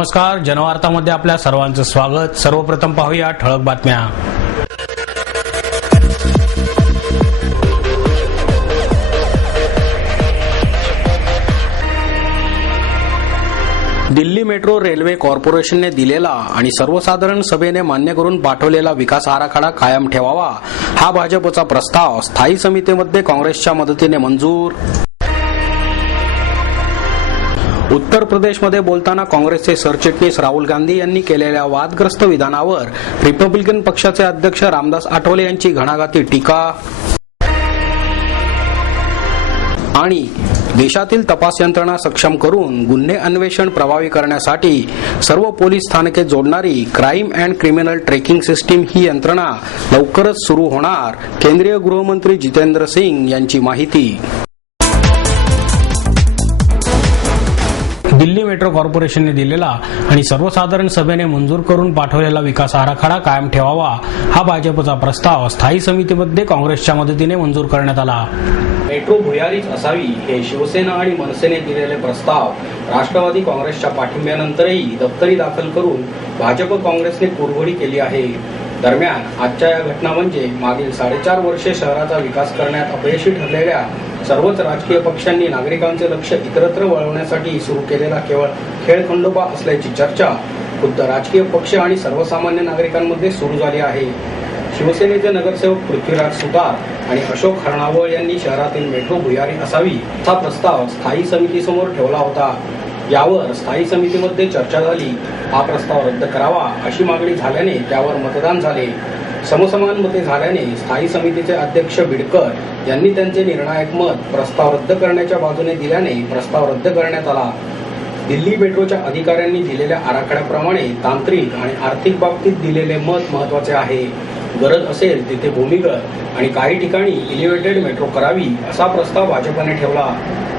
नमस्कार, जनवार्तामध्ये आपल्या सर्वांचं स्वागत। सर्वप्रथम पाहूया ठळक बातम्या। दिल्ली मेट्रो रेल्वे कॉर्पोरेशनने दिलेला आणि सर्वसाधारण सभेने मान्य करून पाठवलेला विकास आराखडा कायम ठेवावा, हा भाजपचा प्रस्ताव स्थायी समितीमध्ये काँग्रेसच्या मदतीने मंजूर। उत्तर प्रदेशमध्ये बोलताना काँग्रेसचे सरचिटणीस राहुल गांधी यांनी केलेल्या वादग्रस्त विधानावर रिपब्लिकन पक्षाचे अध्यक्ष रामदास आठवले यांची घणाघाती टीका। आणि देशातील तपास यंत्रणा सक्षम करून गुन्हे अन्वेषण प्रभावी करण्यासाठी सर्व पोलीस स्थानके जोडणारी crime and criminal tracking system ही यंत्रणा लवकरच सुरू होणार, केंद्रीय गृहमंत्री जितेंद्र सिंग यांची माहिती। दिल्ली मेट्रो कॉर्पोरेशनने दिलेला आणि सर्वसाधारण सभेने मंजूर करून पाठवलेला विकास आराखडा कायम ठेवावा, हा भाजपचा प्रस्ताव स्थायी समितीमध्ये काँग्रेसच्या मदतीने मंजूर करण्यात आला। मेट्रो भुयारीच असावी हे शिवसेना आणि मनसेने दिलेले प्रस्ताव राष्ट्रवादी काँग्रेसच्या पाठिंब्यानंतरही दप्तरी दाखल करून भाजप काँग्रेसने कुरघोडी केली आहे। दरम्यान आजच्या या घटना म्हणजे मागील 4.5 वर्षे शहराचा विकास करण्यात अपयशी ठरलेल्या सर्वच राजकीय पक्षांनी नागरिकांचे लक्ष इतरत्र वळवण्यासाठी सुरू केलेला केवळ खेळखंडोबा असल्याची चर्चा खुद्द राजकीय पक्ष आणि सर्वसामान्य नागरिकांमध्ये सुरू झाली आहे। शिवसेनेचे नगरसेवक पृथ्वीराज सुतार आणि अशोक हरणावळ यांनी शहरातील मेट्रो भुयारी असावी असा प्रस्ताव स्थायी समितीसमोर ठेवला होता। यावर स्थायी समितीमध्ये चर्चा झाली। हा प्रस्ताव रद्द करावा अशी मागणी झाल्याने त्यावर मतदान झाले। समसमान मते झाल्याने स्थायी समितीचे अध्यक्ष बिडकर यांनी त्यांचे निर्णायक मत प्रस्ताव रद्द करण्याच्या बाजूने दिल्याने प्रस्ताव रद्द करण्यात आला। दिल्ली मेट्रोच्या अधिकाऱ्यांनी दिलेल्या आराखड्याप्रमाणे तांत्रिक आणि आर्थिक बाबतीत दिलेले मत महत्त्वाचे आहे। गरज असेल तिथे भूमिगत आणि काही ठिकाणी एलिव्हेटेड मेट्रो करावी असा प्रस्ताव भाजपने ठेवला।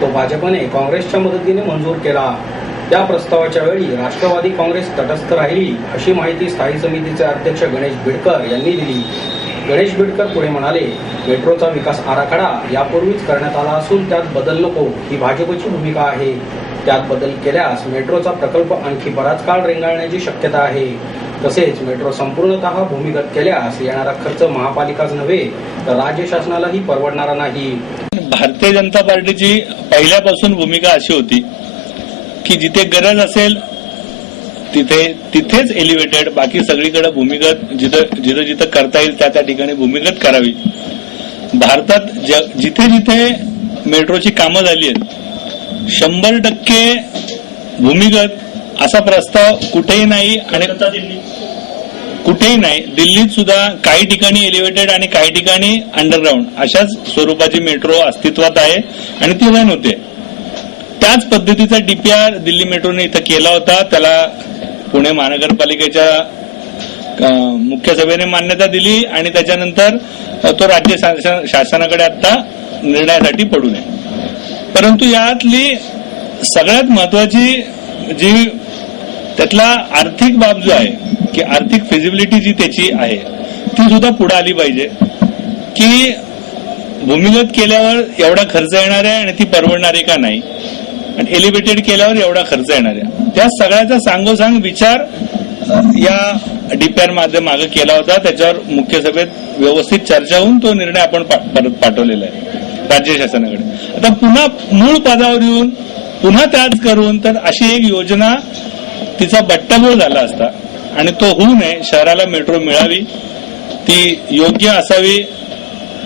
तो भाजपने काँग्रेसच्या मदतीने मंजूर केला। त्या प्रस्तावाच्या वेळी राष्ट्रवादी काँग्रेस तटस्थ राहिली अशी माहिती स्थायी समितीचे अध्यक्ष गणेश बिडकर यांनी दिली। गणेश बिडकर पुढे म्हणाले, मेट्रोचा विकास आराखडा यापूर्वीच करण्यात आला असून त्यात बदल नको ही भाजपची भूमिका आहे। त्यात बदल केल्यास मेट्रोचा प्रकल्प आणखी बराच काळ रेंगाळण्याची शक्यता आहे। तसेच मेट्रो संपूर्णतः भूमिगत केल्यास येणारा खर्च महापालिकाच नव्हे तर राज्य शासनालाही परवडणारा नाही। भारतीय जनता पार्टीची पहिल्यापासून भूमिका अशी होती की जिथे गरज असेल तिथेच एलिव्हेटेड, बाकी सगळीकडे भूमिगत, जिथं करता येईल त्या ठिकाणी भूमिगत करावी। भारतात जिथे जिथे मेट्रोची कामं झाली आहेत 100% भूमिगत असा प्रस्ताव कुठेही नाही आणि कुठेही नाही। दिल्लीत सुद्धा काही ठिकाणी एलिव्हेटेड आणि काही ठिकाणी अंडरग्राऊंड अशाच स्वरूपाची मेट्रो अस्तित्वात आहे आणि ती रन होते। त्याच पद्धतीचा डीपीआर दिल्ली मेट्रोने इथं केला होता। त्याला पुणे महानगरपालिकेच्या मुख्य सभेने मान्यता दिली आणि त्याच्यानंतर तो राज्य शासनाकडे आता निर्णयासाठी पडू नये। परंतु यातली सगळ्यात महत्वाची जी त्यातला आर्थिक बाब जो आहे की आर्थिक फिजिबिलिटी जी त्याची आहे ती सुद्धा पुढे आली पाहिजे की भूमिगत केल्यावर एवढा खर्च येणार आहे आणि ती परवडणार आहे का नाही, आणि एलिव्हेटेड केल्यावर एवढा खर्च येणार आहे। त्या सगळ्याचा सांगोसांग विचार या डीपीआर मागे केला होता। त्याच्यावर मुख्य सभेत व्यवस्थित चर्चा होऊन तो निर्णय आपण परत पाठवलेला आहे राज्य शासनाकडे। आता पुन्हा मूळ पदावर येऊन पुन्हा त्याच करून तर अशी एक योजना तिचा बट्टाबोळ झाला असता आणि तो होऊ नये। शहराला मेट्रो मिळावी, ती योग्य असावी,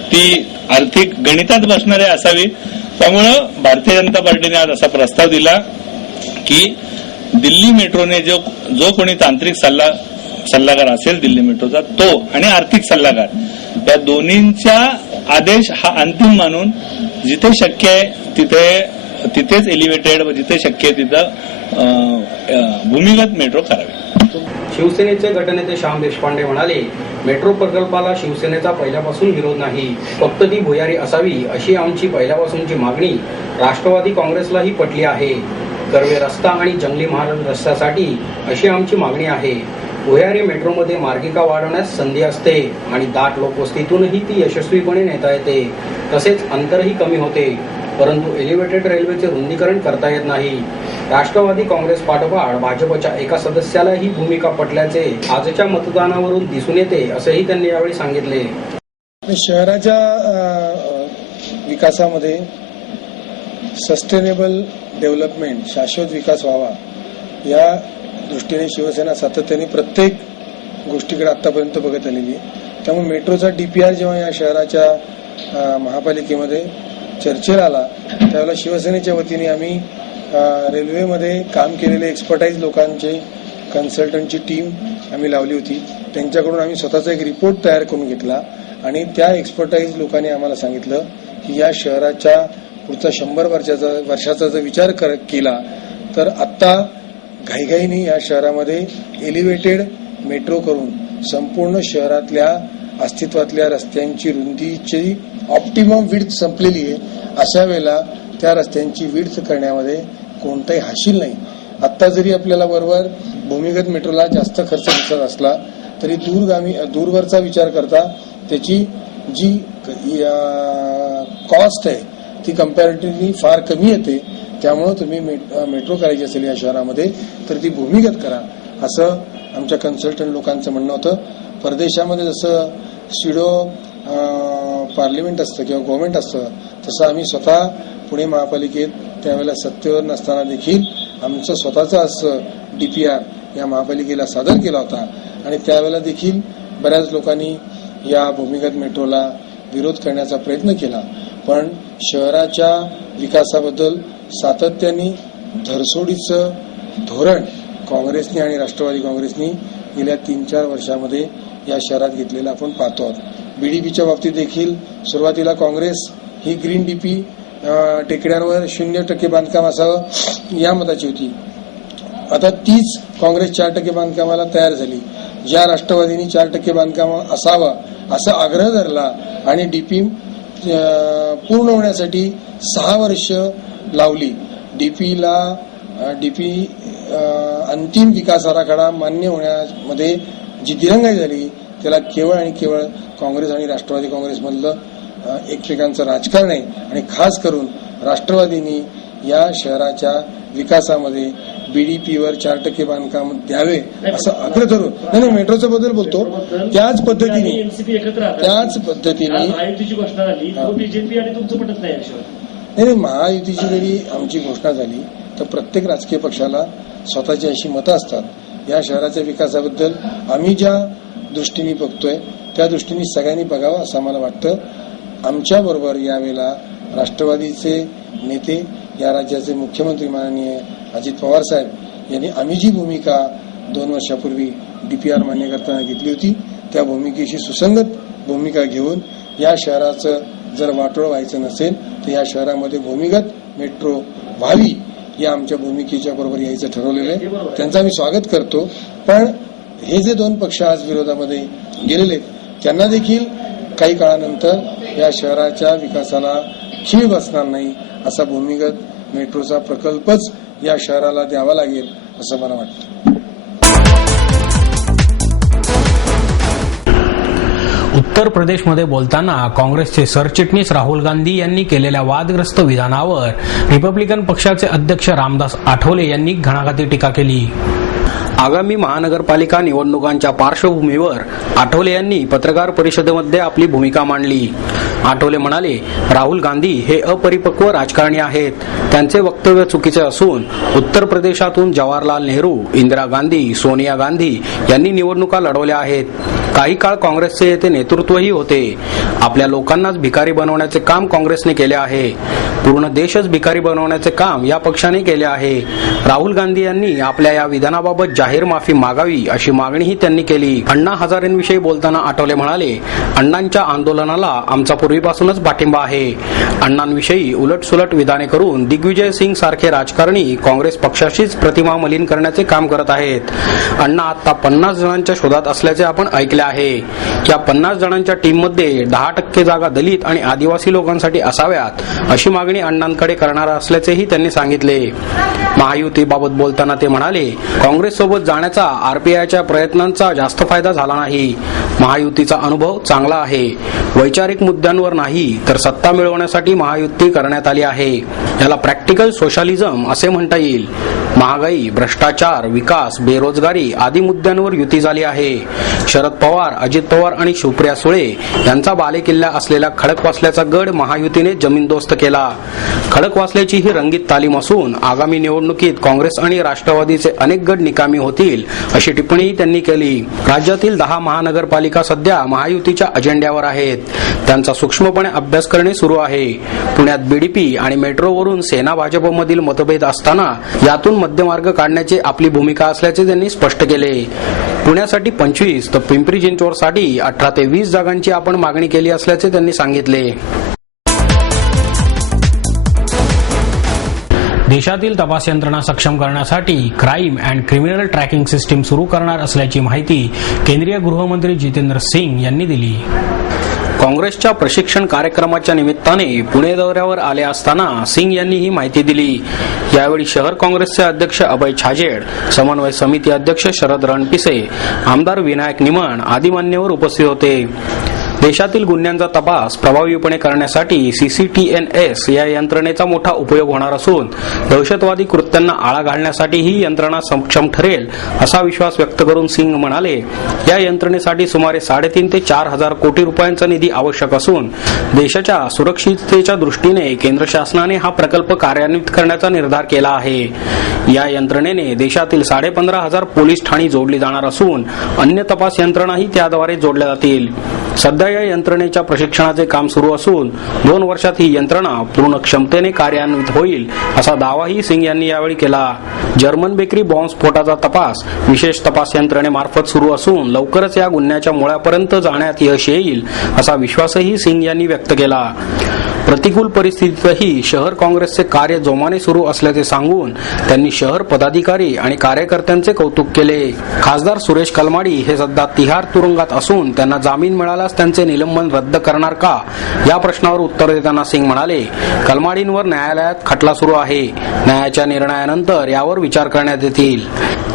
ती आर्थिक गणितात बसणारी असावी। त्यामुळं भारतीय जनता पार्टीने आज असा प्रस्ताव दिला की दिल्ली मेट्रोने जो कोणी तांत्रिक सल्लागार असेल दिल्ली मेट्रोचा तो आणि आर्थिक सल्लागार या दोन्हींचा आदेश हा अंतिम मानून जिथे शक्य आहे तिथेच एलिव्हेटेड व जिथे शक्य आहे तिथं भूमिगत मेट्रो करावी। शिवसेनेचे गटनेते श्याम देशपांडे म्हणाले, मेट्रो प्रकल्पाला शिवसेनेचा पहिल्यापासून विरोध नाही, फक्त ती भुयारी असावी अशी आमची पहिल्यापासूनची मागणी राष्ट्रवादी काँग्रेसलाही पटली आहे। कर्वे रस्ता आणि जंगली महाराज रस्त्यासाठी अशी आमची मागणी आहे। भुयारी मेट्रोमध्ये मार्गिका वाढवण्यास संधी असते आणि दाट लोकवस्तीतूनही ती यशस्वीपणे नेता येते। तसेच अंतरही कमी होते। परंतु एलिव्हेटेड रेल्वेचे रुंदीकरण करता येत नाही. राष्ट्रवादी काँग्रेस पाठोपाठ भाजपच्या एका सदस्याला ही भूमिका पटल्याचे आजच्या मतदानावरून दिसून येते, असेही त्यांनी यावेळी सांगितले. शहराच्या विकासामध्ये सस्टेनेबल डेव्हलपमेंट, शाश्वत विकास व्हावा या दृष्टीने शिवसेना सातत्याने प्रत्येक गोष्टीकडे आतापर्यंत बघत आलेली आहे. त्यामुळे मेट्रोचा DPR जेव्हा या शहराच्या महापालिकेमध्ये चर्चेला आला त्यावेळेला शिवसेनेच्या वतीने आम्ही रेल्वेमध्ये काम केलेले एक्सपर्टाईज लोकांचे कन्सल्टंटची टीम आम्ही लावली होती. त्यांच्याकडून आम्ही स्वतःचा एक रिपोर्ट तयार करून घेतला आणि त्या एक्सपर्टाईज लोकांनी आम्हाला सांगितलं की या शहराच्या पुढचा 100 वर्षाचा जर विचार केला तर आत्ता घाईघाईने या शहरामध्ये एलिव्हेटेड मेट्रो करून संपूर्ण शहरातल्या अस्तित्वातल्या रस्त्यांची रुंदीची ऑप्टिमम विड्थ संपलेली आहे. अशा वेळेला त्या रस्त्यांची विड्थ करण्यामध्ये कोणताही हाशील नाही. आत्ता जरी आपल्याला बरोबर भूमिगत मेट्रोला जास्त खर्च दिसत असला तरी दूरवरचा विचार करता त्याची जी कॉस्ट आहे ती कम्पॅरेटिव्हली फार कमी येते. त्यामुळे तुम्ही मेट्रो करायची असेल या शहरामध्ये तर ती भूमिगत करा, असं आमच्या कन्सल्टंट लोकांचं म्हणणं होतं. परदेशामध्ये जसं स्युडो पार्लिमेंट असतं किंवा गव्हर्नमेंट असतं तसं आम्ही स्वतः पुणे महापालिकेत त्यावेळेला सत्तेवर नसताना देखील आमचं स्वतःचं असं DPR या महापालिकेला सादर केला होता आणि त्यावेळेला देखील बऱ्याच लोकांनी या भूमिगत मेट्रोला विरोध करण्याचा प्रयत्न केला. पण शहराच्या विकासाबद्दल सातत्याने धरसोडीचं धोरण काँग्रेसने आणि राष्ट्रवादी काँग्रेसने गेल्या 3-4 वर्षामध्ये या शहरात घेतलेलं आपण पाहतो आहोत. BDPच्या बाबतीत देखील सुरुवातीला काँग्रेस ही ग्रीन DP टेकड्यांवर 0% बांधकाम असावं या मताची होती. आता तीच काँग्रेस 4% बांधकामाला तयार झाली. ज्या राष्ट्रवादींनी 4% बांधकाम असावं असा आग्रह धरला आणि DP पूर्ण होण्यासाठी 6 वर्ष लावली. DP अंतिम विकास आराखडा मान्य होण्यामध्ये जी दिरंगाई झाली त्याला केवळ आणि केवळ काँग्रेस आणि राष्ट्रवादी काँग्रेसमधलं एकमेकांचं राजकारण आहे आणि खास करून राष्ट्रवादींनी या शहराच्या विकासामध्ये BDPवर 4% बांधकाम द्यावे असं आग्रह धरून नाही मेट्रोच्या बद्दल बोलतो त्याच पद्धतीने नाही महायुतीची जरी आमची घोषणा झाली तर प्रत्येक राजकीय पक्षाला स्वतःची अशी मतं असतात. या शहराच्या विकासाबद्दल आम्ही ज्या दृष्टीने बघतोय त्या दृष्टीने सगळ्यांनी बघावं असं आम्हाला वाटतं. आमच्याबरोबर यावेळेला राष्ट्रवादीचे नेते या राज्याचे मुख्यमंत्री माननीय अजित पवार साहेब यांनी आम्ही जी भूमिका 2 वर्षापूर्वी DPR मान्य करताना घेतली होती त्या भूमिकेशी सुसंगत भूमिका घेऊन या शहराचं जर वाटोळ व्हायचं नसेल तर या शहरामध्ये भूमिगत मेट्रो व्हावी या आमच्या भूमिकेच्या बरोबर यायचं ठरवलेलं आहे. त्यांचं आम्ही स्वागत करतो. पण हे जे 2 पक्ष आज विरोधामध्ये गेलेले त्यांना देखील काही काळानंतर या शहराच्या विकासाला खीळ बसणार नाही असा भूमिगत मेट्रोचा प्रकल्पच या शहराला द्यावा लागेल असं मला वाटतं. उत्तर प्रदेशमध्ये बोलताना काँग्रेसचे सरचिटणीस राहुल गांधी यांनी केलेल्या वादग्रस्त विधानावर रिपब्लिकन पक्षाचे अध्यक्ष रामदास आठवले यांनी घणाघाती टीका केली. आगामी महानगरपालिका निवडणुकांच्या पार्श्वभूमीवर आठवले यांनी पत्रकार परिषदेमध्ये आपली भूमिका मांडली. आठवले म्हणाले, राहुल गांधी हे अपरिपक्व राजकारणी आहेत. त्यांचे वक्तव्य चुकीचे असून उत्तर प्रदेशातून जवाहरलाल नेहरू, इंदिरा गांधी, सोनिया गांधी यांनी निवडणुका लढवल्या आहेत. काही काळ काँग्रेसचे येथे नेतृत्वही होते. आपल्या लोकांनाच भिकारी बनवण्याचे काम काँग्रेसने केले आहे. पूर्ण देशच भिकारी बनवण्याचे काम या पक्षाने केले आहे. राहुल गांधी यांनी आपल्या या विधानाबाबत जाहीर माफी मागावी अशी मागणीही त्यांनी केली. अण्णा हजारेंविषयी बोलताना आठवले म्हणाले, अण्णांच्या आंदोलनाला आमचा पूर्वीपासूनच पाठिंबा आहे. अण्णांविषयी उलटसुलट विधाने करून दिग्विजय सिंग सारखे राजकारणी काँग्रेस पक्षाशीच प्रतिमा मलिन करण्याचे काम करत आहेत. अण्णा आता 50 जणांच्या शोधात असल्याचे आपण ऐकले आहे. या 50 जणांच्या टीममध्ये 10% जागा दलित आणि आदिवासी लोकांसाठी असाव्यात अशी मागणी अण्णांकडे करणार असल्याचेही त्यांनी सांगितले. महायुतीबाबत बोलताना ते म्हणाले, काँग्रेससोबत सोबत जाण्याचा आरपीआयच्या प्रयत्नांचा जास्त फायदा झाला नाही. महायुतीचा अनुभव चांगला आहे. वैचारिक मुद्द्यांवर नाही तर सत्ता मिळवण्यासाठी महायुती करण्यात आली आहे. याला प्रॅक्टिकल सोशलिझम असे म्हणता येईल. महागाई, भ्रष्टाचार, विकास, बेरोजगारी आदी मुद्द्यांवर युती झाली आहे. शरद पवार, अजित पवार आणि शिवप्रिया सुळे यांचा बालेकिल्ला असलेला खडकवासल्याचा गड महायुतीने जमीनदोस्त केला. खडकवासल्याची ही रंगीत तालीम असून आगामी निवडणुकीत काँग्रेस आणि राष्ट्रवादीचे अनेक गड निकामी होतील अशी टिप्पणी त्यांनी केली. राज्यातील 10 महानगरपालिका सध्या महायुतीच्या अजेंड्यावर आहेत. त्यांचा सूक्ष्मपणे अभ्यास करणे सुरू आहे. पुण्यात बीडीपी आणि मेट्रोवरून सेना भाजपमधील मतभेद असताना यातून मध्यमार्ग काढण्याची आपली भूमिका असल्याचे त्यांनी स्पष्ट केले. पुण्यासाठी 25 तर पिंपरी चिंचवडसाठी 18 ते 20 जागांची आपण मागणी केली असल्याचे त्यांनी सांगितले. देशातील तपास यंत्रणा सक्षम करण्यासाठी crime and criminal tracking system सुरू करणार असल्याची माहिती केंद्रीय गृहमंत्री जितेंद्र सिंग यांनी दिली. काँग्रेसच्या प्रशिक्षण कार्यक्रमाच्या निमित्ताने पुणे दौऱ्यावर आले असताना सिंग यांनी ही माहिती दिली. यावेळी शहर काँग्रेसचे अध्यक्ष अभय छाजेड, समन्वय समिती अध्यक्ष शरद रणपिसे, आमदार विनायक निमण आदी मान्यवर उपस्थित होते. देशातील गुन्ह्यांचा तपास प्रभावीपणे करण्यासाठी CCTNS या यंत्रणेचा मोठा उपयोग होणार असून दहशतवादी कृत्यांना आळा घालण्यासाठी ही यंत्रणा सक्षम ठरेल असा विश्वास व्यक्त करून सिंग म्हणाले, या यंत्रणेसाठी सुमारे 3.5 ते 4 हजार कोटी रुपयांचा निधी आवश्यक असून देशाच्या सुरक्षिततेच्या दृष्टीने केंद्र शासनाने हा प्रकल्प कार्यान्वित करण्याचा निर्धार केला आहे. या यंत्रणेने देशातील 15,500 पोलीस ठाणी जोडली जाणार असून अन्य तपास यंत्रणाही त्याद्वारे जोडल्या जातील. सध्या या यंत्रणेच्या प्रशिक्षणाचे काम सुरू असून 2 वर्षात ही यंत्रणा पूर्ण क्षमतेने कार्यान्वित होईल असा दावाही सिंग यांनी यावेळी केला. जर्मन बेकरी बॉम्बस्फोटाचा तपास विशेष तपास यंत्रणेमार्फत सुरू असून लवकरच या गुन्ह्याच्या मुळापर्यंत जाण्यात यश येईल असा विश्वासही सिंग यांनी व्यक्त केला. प्रतिकूल परिस्थितीतही शहर काँग्रेसचे कार्य जोमाने सुरू असल्याचे सांगून त्यांनी शहर पदाधिकारी आणि कार्यकर्त्यांचे कौतुक केले. खासदार सुरेश कलमाडी हे सध्या तिहार तुरुंगात असून त्यांना जामीन मिळाल्यास त्यांचे निलंबन रद्द करणार का या प्रश्नावर उत्तर देताना सिंग म्हणाले, कलमाडींवर न्यायालयात खटला सुरू आहे. न्यायाच्या निर्णयानंतर यावर विचार करण्यात येतील.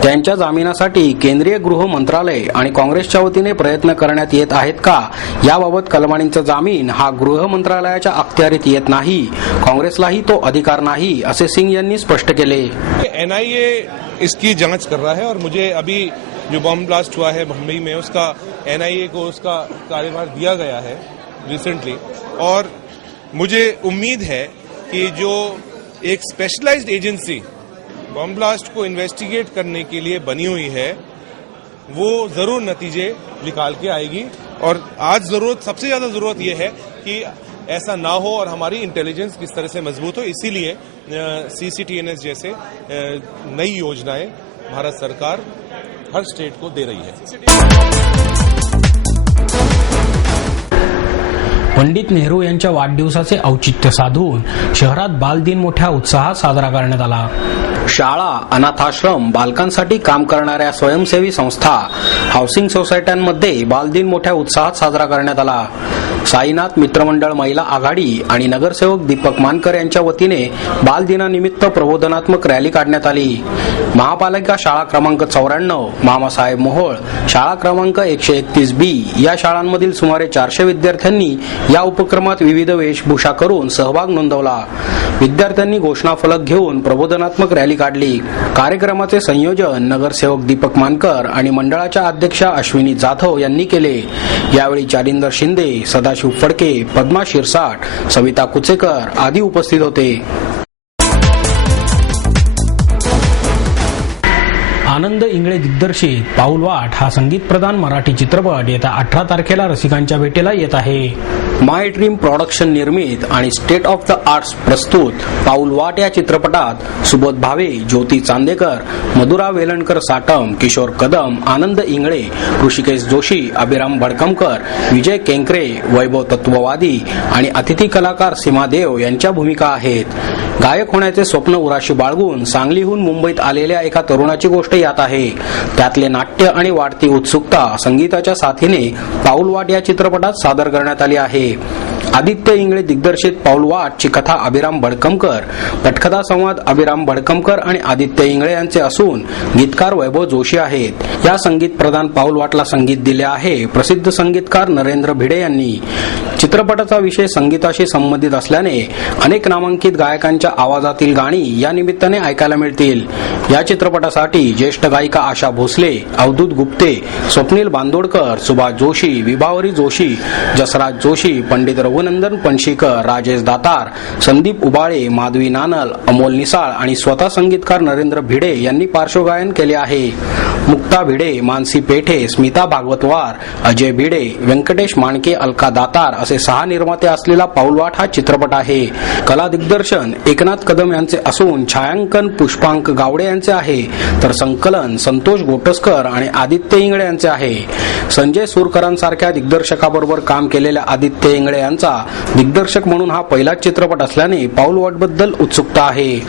त्यांच्या जामिनासाठी केंद्रीय गृह मंत्रालय आणि काँग्रेसच्या वतीने प्रयत्न करण्यात येत आहेत का याबाबत कलमाडींचा जामीन हा गृह मंत्रालयाच्या अखत्यारीत येत नाही. काँग्रेसलाही तो अधिकार नाही असे सिंग यांनी स्पष्ट केले. NIA इसकी जांच कर रहा है और मुझे अभी जो बॉम्ब ब्लास्ट हुआ है मुंबई में उसका NIA को उसका कार्यभार दिया गया है रिसेंटली और मुझे उम्मीद है कि जो एक स्पेशलाइज्ड एजेंसी बॉम्ब ब्लास्ट को इन्वेस्टिगेट करने के लिए बनी हुई है वो जरूर नतीजे निकाल के आएगी. और आज सबसे ज्यादा जरूरत ये है कि ऐसा ना हो और हमारी इंटेलिजेंस किस तरह से मजबूत हो. इसीलिए CCTNS जैसे नई योजनाएं भारत सरकार हर स्टेट को दे रही है. पंडित नेहरू यांच्या वाढदिवसाचे औचित्य साधून शहरात बालदिन मोठ्या उत्साहात साजरा करण्यात आला. शाळा, अनाथाश्रम, बालकांसाठी काम करणाऱ्या स्वयंसेवी संस्था, हाऊसिंग सोसायट्यांमध्ये बालदिन मोठ्या उत्साहात साजरा करण्यात आला. साईनाथ मित्रमंडळ महिला आघाडी आणि नगरसेवक दीपक मानकर यांच्या वतीने बालदिनानिमित्त प्रबोधनात्मक रॅली काढण्यात आली. महापालिका शाळा क्रमांक 94, मामासाहेब मोहोळ, शाळा क्रमांक 131B या शाळांमधील सुमारे 400 विद्यार्थ्यांनी या उपक्रमात विविध वेशभूषा करून सहभाग नोंदवला. विद्यार्थ्यांनी घोषणाफलक घेऊन प्रबोधनात्मक रॅली काढली. कार्यक्रमाचे संयोजन नगरसेवक दीपक मानकर आणि मंडळाच्या अध्यक्षा अश्विनी जाधव यांनी केले. यावेळी जालिंदर शिंदे, सदाशिव फडके, पद्मा शिरसाट, सविता कुचेकर आदी उपस्थित होते. आनंद इंगळे दिग्दर्शित पाऊल वाट हा संगीतप्रधान मराठी चित्रपट येत्या 18 तारखेला रसिकांच्या भेटीला येत आहे. माय ड्रीम प्रोडक्शन निर्मित आणि स्टेट ऑफ द आर्ट्स प्रस्तुत पाऊल वाट या चित्रपटात सुबोध भावे, ज्योती चांदेकर, मधुरा वेलणकर साटम, किशोर कदम, आनंद इंगळे, ऋषिकेश जोशी, अभिराम भडकमकर, विजय केंकरे, वैभव तत्ववादी आणि अतिथी कलाकार सीमा देव यांच्या भूमिका आहेत. गायक होण्याचे स्वप्न उराशी बाळगून सांगलीहून मुंबईत आलेल्या एका तरुणाची गोष्ट यात आहे. त्यातले नाट्य आणि वाढती उत्सुकता संगीताच्या साथीने पाऊल वाट या चित्रपटात सादर करण्यात आली आहे. आदित्य इंगळे दिग्दर्शित पाऊल वाट ची कथा अभिराम भडकमकर, पटकथा संवाद अभिराम भडकमकर आणि आदित्य इंगळे यांचे असून गीतकार वैभव जोशी आहेत। या संगीत प्रधान पाऊल वाटला संगीत दिले आहे प्रसिद्ध संगीतकार नरेंद्र भिडे यांनी। चित्रपटाचा विषय संगीताशी संबंधित असल्याने अनेक नामांकित गायकांच्या आवाजातील गाणी या निमित्ताने ऐकायला मिळतील। या चित्रपटासाठी ज्येष्ठ गायिका आशा भोसले, अवधूत गुप्ते, स्वप्नील बांदोडकर, सुभाष जोशी, विभावरी जोशी, जसराज जोशी, पंडित रघुनंदन पणशीकर, राजेश दातार, संदीप उबाळे, माधवी नानल, अमोल निसाळ आणि स्वतः संगीतकार नरेंद्र भिडे यांनी पार्श्वगायन केले आहे। मुक्ता भिडे, मानसी पेठे, स्मिता भागवतवार, अजय भिडे, व्यंकटेश माणके, अलका दातार असे 6 निर्माते असलेला पाऊलवाट हा चित्रपट आहे। कला दिग्दर्शन एकनाथ कदम यांचे असून छायांकन पुष्पांक गावडे यांचे आहे, तर संकलन संतोष गोटस्कर आणि आदित्य इंगळे यांचे आहे। संजय सुरकरांसारख्या दिग्दर्शकाबरोबर काम केलेल्या आदित्य इंगळे यांचा दिग्दर्शक म्हणून हा पहिलाच चित्रपट असल्याने पाऊलवाटबद्दल उत्सुकता आहे।